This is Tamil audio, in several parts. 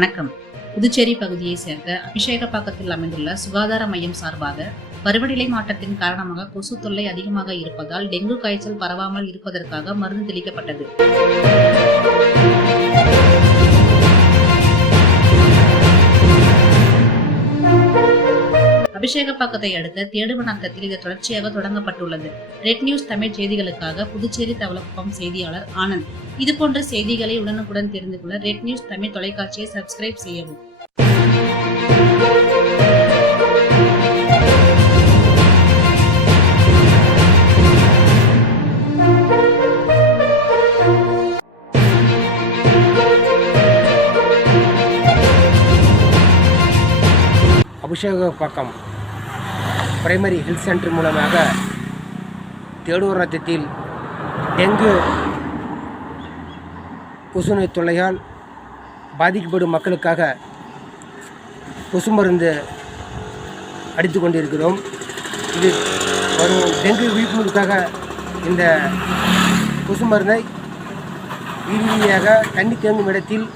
வணக்கம். புதுச்சேரி பகுதியை சேர்ந்த அபிஷேகப்பாக்கத்தில் அமைந்துள்ள சுகாதார மையம் சார்பாக பருவநிலை மாற்றத்தின் காரணமாக கொசு தொல்லை அதிகமாக இருப்பதால் டெங்கு காய்ச்சல் பரவாமல் இருப்பதற்காக மருந்து தெளிக்கப்பட்டது. அபிஷேகப்பாக்கத்தை அடுத்த தேடுவனத்தில் இது தொடர்ச்சியாக தொடங்கப்பட்டுள்ளது. ரெட் நியூஸ் தமிழ் செய்திகளுக்காக புதுச்சேரி தவளக்குப்பம் செய்தியாளர் ஆனந்த். இதுபோன்ற செய்திகளை உடனுக்குடன் தெரிந்து கொள்ள ரெட் நியூஸ் தமிழ் தொலைக்காட்சியை சப்ஸ்கிரைப் செய்யவும். அபிஷேகப்பாக்கம் பிரைமரி ஹெல்த் சென்டர் மூலமாக தேடூர் ரத்தத்தில் டெங்கு கொசுநோய் தொல்லையால் பாதிக்கப்படும் மக்களுக்காக கொசு மருந்து அடித்து கொண்டிருக்கிறோம். இது வரும் டெங்கு விழிப்புணர்வுக்காக இந்த கொசு மருந்தை வீதியாக தண்ணி தேங்கும் இடத்தில்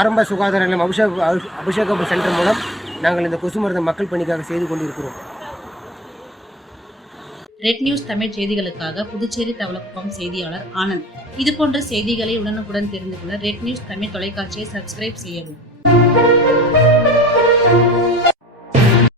ஆரம்ப சுகாதார நிலையம் அபிஷேக சென்டர் மூலம் நாங்கள் இந்த கொசு மருந்தை மக்கள் பணிக்காக செய்து கொண்டிருக்கிறோம். ரெட் நியூஸ் தமிழ் செய்திகளுக்காக புதுச்சேரி தவளக்குப்பம் செய்தியாளர் ஆனந்த். இதுபோன்ற செய்திகளை உடனுக்குடன் தெரிந்து கொள்ள ரெட் நியூஸ் தமிழ் தொலைக்காட்சியை சப்ஸ்கிரைப் செய்யவும்.